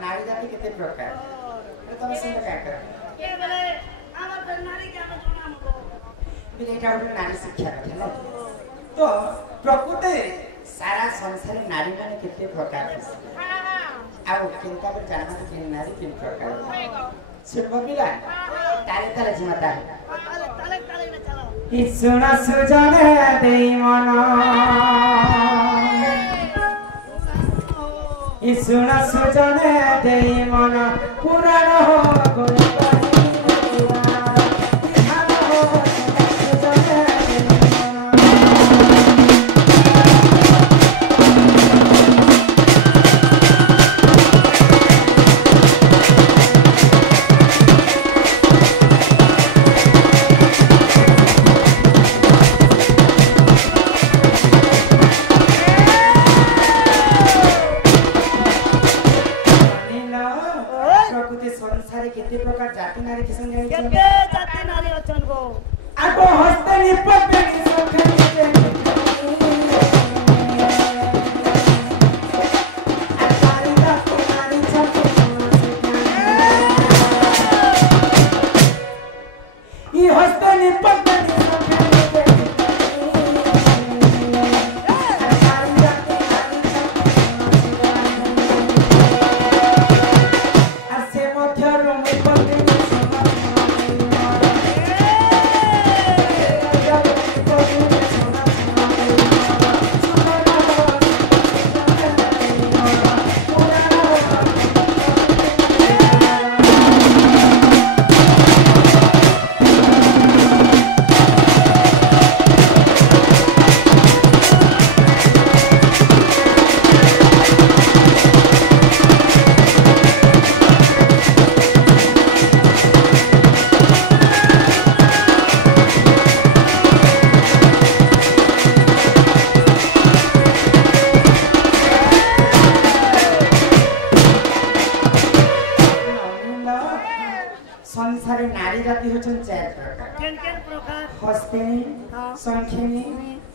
नारी जाति कितने प्रकार तो हम सिंह क्या कर के बोले आमर तो नारी के हम जोना हमको बिलेटा उठे नारी शिक्षा है ना तो प्रकृति सारा संसार नारी माने कितने प्रकार है आओ चिंता पर जाना कि नारी किन प्रकार सुन बिला ताले ताले जिमाता है ताले ताले में चलो सुना सुजाने देई मना सुना सुजाने देई मना पुराण हो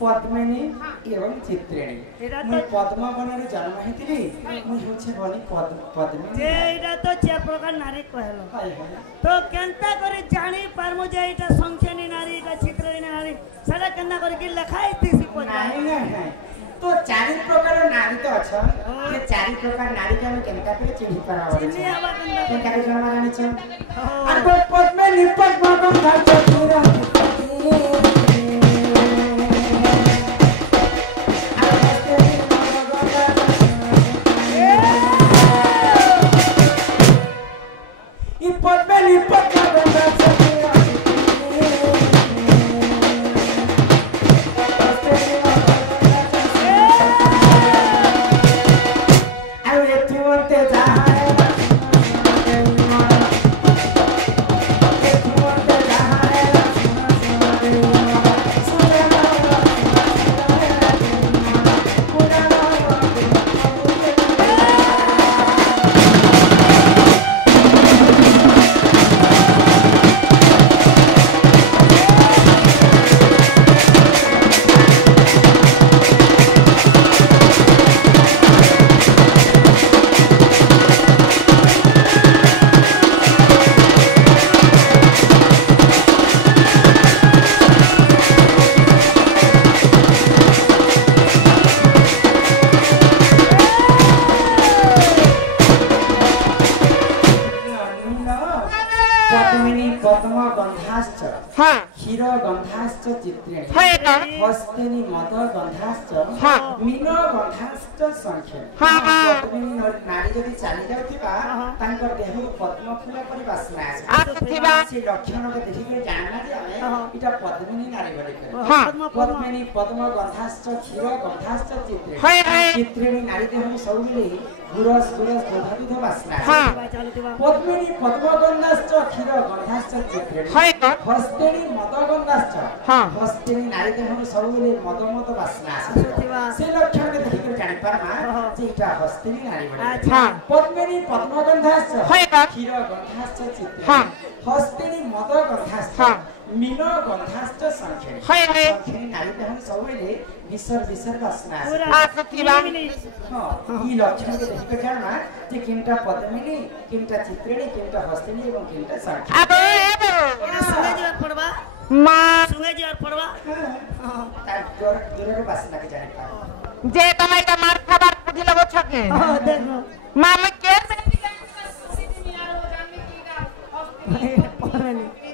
पद्मिनी एवं चित्रिणी मैं पद्मा बनरे जन्म हेतिली मैं होछे बनी पद्मिनी एटा तो चे प्रकार नारी कहलो तो केनता करे जानी परमो जे एटा संख्यानी नारी एटा चित्रिणी नारी सारा केनता करे कि लिखाई थी सिको नहीं नहीं तो चारि प्रकार नारी तो अच्छा ये चारि प्रकार नारी के हम केनता करे चिन्हि पावा चिन्हि आवा केनता के जन्म जानि छ और पद्मिनी पद्मा गंधा चतुरा हस्तिनी मद गंधाश्च मीन गंधाश्च संख्या पद्मिनी नारी जदि चली जाउथिबा तांकर देह पद्म फूल परि वासना आथिबा से लक्षण के देखि के जानना जे हमें इटा पद्मिनी नारी बोले पद्मिनी पद्म गंधाश्च क्षीर गंधाश्च चित्रिणी चित्रिणी नारी देह सबले गुरस गुरस गंधाविध वासना पद्मिनी पद्म गंधाश्च क्षीर गंधाश्च चित्रिणी हस्तिनी मद गंधाश्च हस्तिनी नारी देह सबले मद मद वासना से लक्षण के देखि के जानि पारमा जे इटा हस्तिनी नारी बोले पद्मिनी पद्म गंधाश्च क्षीर गंधाश्च चित्रिणी हस्तिनी मद गंधाश्च मीन गंधाश्च संखेणी हाय हाय संखेणी नारी देहन सबैले विसर बासना आसथिबा हां ई लक्षण के देखि जाना जे किंटा पद्मिनी किंटा चित्रिणी किंटा हस्तिनी एवं किंटा संखेणी अब सुने जी और पढ़वा मा सुने जी और पढ़वा तार दूर बासना के जाने पा जे तमाई का मार खबर बुझि लगो छके देखो मामा के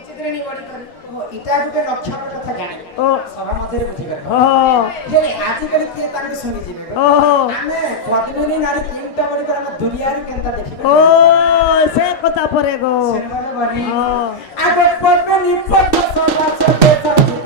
चित्रिणी बड़ी कर इटा गुटे लक्षण कथा जाने ओ सभा मध्ये बुझि कर ओ हे आजि कली के तांके सुनि जिबे ओहो आमे पद्मिनी नारी किंटा बड़ी कर हम दुनिया रे केनता देखि ओ से कथा परे गो सिनेमा बनी ओ आगे पद्मिनी पद्म सभा चले चित्रिणी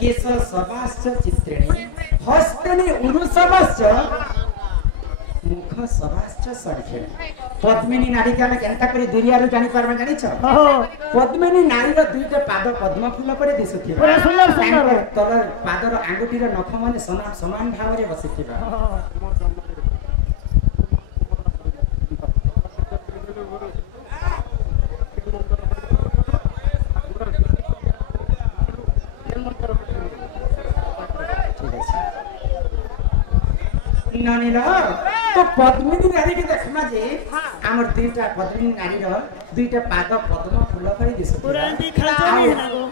केश समाश्च चित्रिणी हस्तनि उरु समाश्च मुख समाश्च संखेणी पद्मिनी नारी के केनता करी दुरियारु जानि परबा जानि छ पद्मिनी नारी रो दुईटा पाद पद्म फूल परे दिसुथिबा पूरा सुंदर सुंदर तल पादर आंगुठी रो नख माने समान भाव रे बसिथिबा ननील तो पद्मिनी नारी के देखमा जे हमर दुईटा पद्मिनी नारी रो दुईटा पाद पद्म फूल परे दिसुथिबा पूरा दिखा जोनी ना गो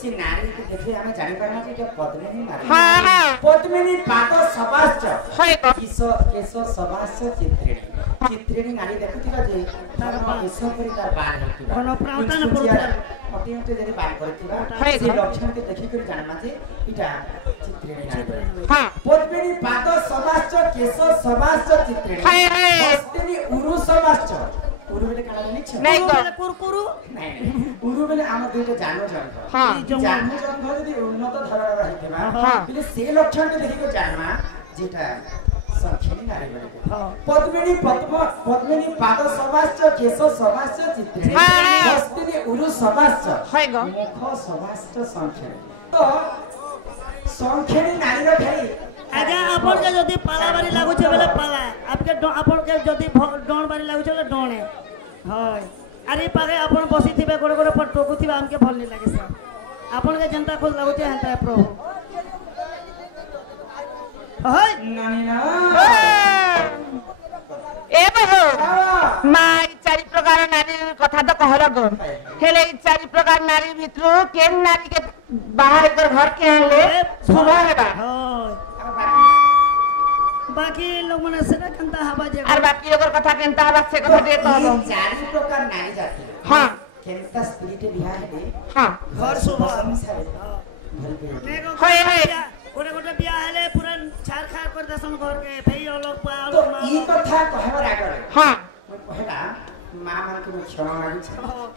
सी नारी के देखे हमें जानि पारमा जे पद्मिनी नारी हां हां पद्मिनी पाद सबाश्च हाय केश सबाश्च चित्रिणी नारी देखुथिबा जे तार केश परि तार बाल होतिबा कोन प्रावता न पड़ता अति होते जदि बाल करथिबा हाय से लक्षण के देखि कर जानमा जे इटा चित्रिणी नारी हां पद्मिनी पाद सबाश्च केश सबाश्च चित्रिणी हाय हाय हस्तिनी उरु सबाश्च उरु बेले काना जानि छ नहीं गो कुरकुरु नहीं उरु बेले आम दुईटा जानो जंग हां जानो जंग जदि उन्नत धरण रहिथिबा हां बिले से लक्षण के देखि कर जानमा जेटा संखेणी नारी बने पद्मिनी पाद समाश्च केश समाश्च चित्रिणी हस्तिनी उरु समाश्च हाय गो मुख समाश्च संखेणी तो संखेणी नारी रो खाली आगे आपन के जदी पाला बारी लागु छे बेले पाला आपके आपन के जदी डोन बारी लागु छे बेले डोने हाय अरे पागे आपन बसी थिबे गोडे गोडे पर टोकु थिबे हमके भल नहीं लागे सर आपन के जनता खोज लागु छे हंता प्रभु हाय नानी ना ए बहो माई चारि प्रकार नारी कथा तो कहल गो हेले चारि प्रकार नारी भितरु केन नारी के बाहर कर घर के आले शुभ हेबा हाय बाकी लोग मने से कंता हवा जे और बाकी ओकर कथा केनता हवा से कथा दे तो चारि प्रकार नारी जाति हां केनता स्त्री के बियाह हेले हां घर शुभ संसार हाय हाय गोटे गोटे बिया हेले पूरा छार खार कर दसन घर के भई लोग पा तो ई कथा कहबर आगर हां पहला मां मान के क्षमा मांगी छ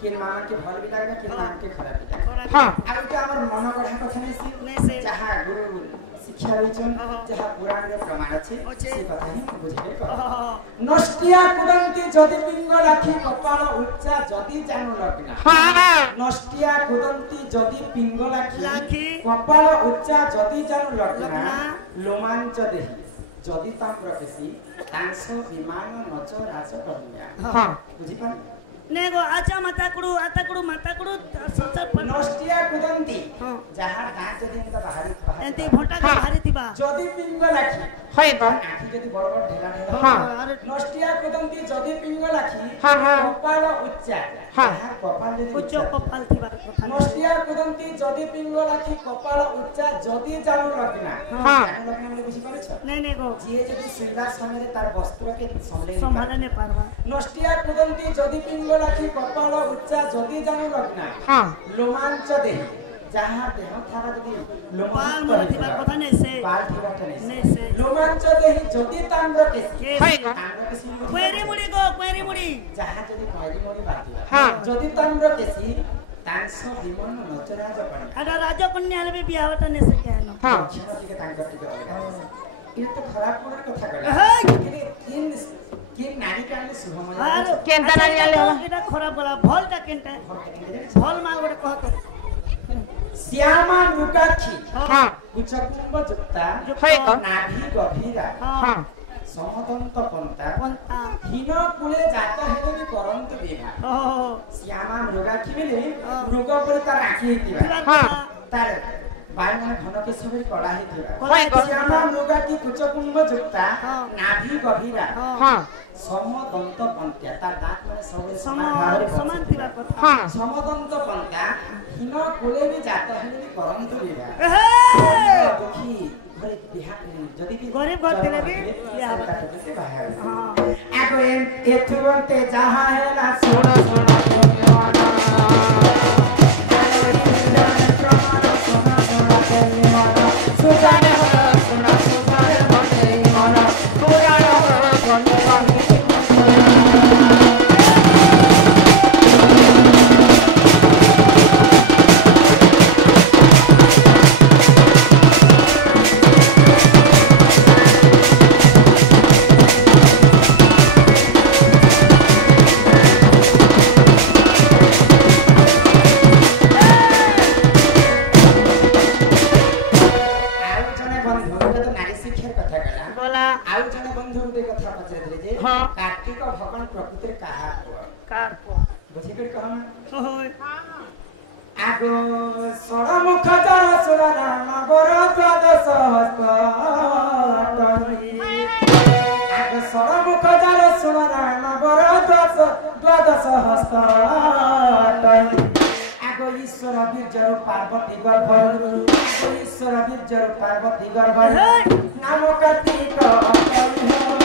किन मां के भल भी लागबा किन मां के खराब भी लागबा हां आ इटा हमर मन गढ़ा कथा नै से जहां गुरु शिक्षा रहिछन जहां पुराण रे प्रमाण अछि से कथा ही बुझिबे नष्टिया कुदंती जदि पिंग राखी कपाल उच्चा जदि जानु लग्ना हां नष्टिया कुदंती जदि पिंग राखी कपाल उच्चा जदि जानु लग्ना लोमांच देहि जदि ताम्र केसी तांस विमान नच राज कन्या हां बुझि पान नेगो आचा माता कुडू संसार नष्टिया कुदंती जहां दांत जदि इनका बाहरी एंती भोटा का भारी थिबा जदी पिंग लाखी হয় গো आखी जदी बड़ बड़ ढेला ढेला हाँ। अरे नष्टिया कुदंती जदी पिंग लाखी हाँ, हाँ। कपाल उच्चा हाँ। कपाल जदी उच्च कपाल थिबा कथा नष्टिया कुदंती जदी पिंग लाखी कपाल उच्चा जदी जानू लगना हाँ। जानू लगना মানে বুঝি পারছ नहीं नहीं गो जिए जदी सुंदर समय तार वस्त्र के संभले संभाले नहीं पारबा नष्टिया कुदंती जदी पिंग लाखी कपाल उच्चा जदी जानू लगना হ্যাঁ लोमांच देह जहां देह थारा जदी बाल लोमांच मोर थिबा कथा नहीं से बाल थिबाटा नहीं नहीं से लोमांच देह जदी तांड्र केसी হয় গো तांड्र केसी क्वेरी मुड़ी गो क्वेरी मुड़ी जहां जदी कयरी मोरी बातिबा हाँ। जदी तांड्र केसी तांस विमन नचरा जपन अरे राजा कन्या हले भी बियाह होता नहीं से क्या है হ্যাঁ दक्षिण दिके तांकर दिके ये तो खराब कोन कथा कहला हाय। लेकिन किन नारी काले शुभ अरे केनता नारी आले होला? एटा खराब बोला भलटा केनटा भल माल गोटे कहत श्यामा मुकाक्षी হ্যাঁ कुचकुंभ जुक्ता হয় গো नाभि गभीरा হ্যাঁ समदंत पंता पंता हीन कुले जात हेले भी करंत विवाह ओ श्यामा मृगाक्षी बेले मृग पर तार आखि हेतिबा हाँ। तार बाय मन घन के सबे कला हेतिबा হয় গো श्यामा मृगाक्षी कुचकुंभ जुक्ता हाँ। नाभि गभीरा হ্যাঁ समदंत पंता तार दांत माने सबे समान थिबा कथा হ্যাঁ समदंत पंता हीन कुले भी जात हेले भी करंत विवाह ए दुखी घरे बिहा जदी भी गरीब घर थिले भी बियाह होता से बाहर हां आगो एथुरते जहा है ना सुनो सुनो सुनो सुजाने हो सुनो सुजाने बने मोरा पुराण हो बने बोला आउ जने बंधु गुटे कथा पचारे जे हाँ। कार्तिक भगवान प्रकृति रे कहा कार को बुझी कर कहम होय आगो सड़मुख जल सुरना नगर द्वादश हस्त आगो सड़मुख जल सुरना नगर द्वादश हस्त आगो ईश्वर बीर्जर पार्वती गर्भ आगो ईश्वर बीर्जर पार्वती गर्भ नाम कार्तिक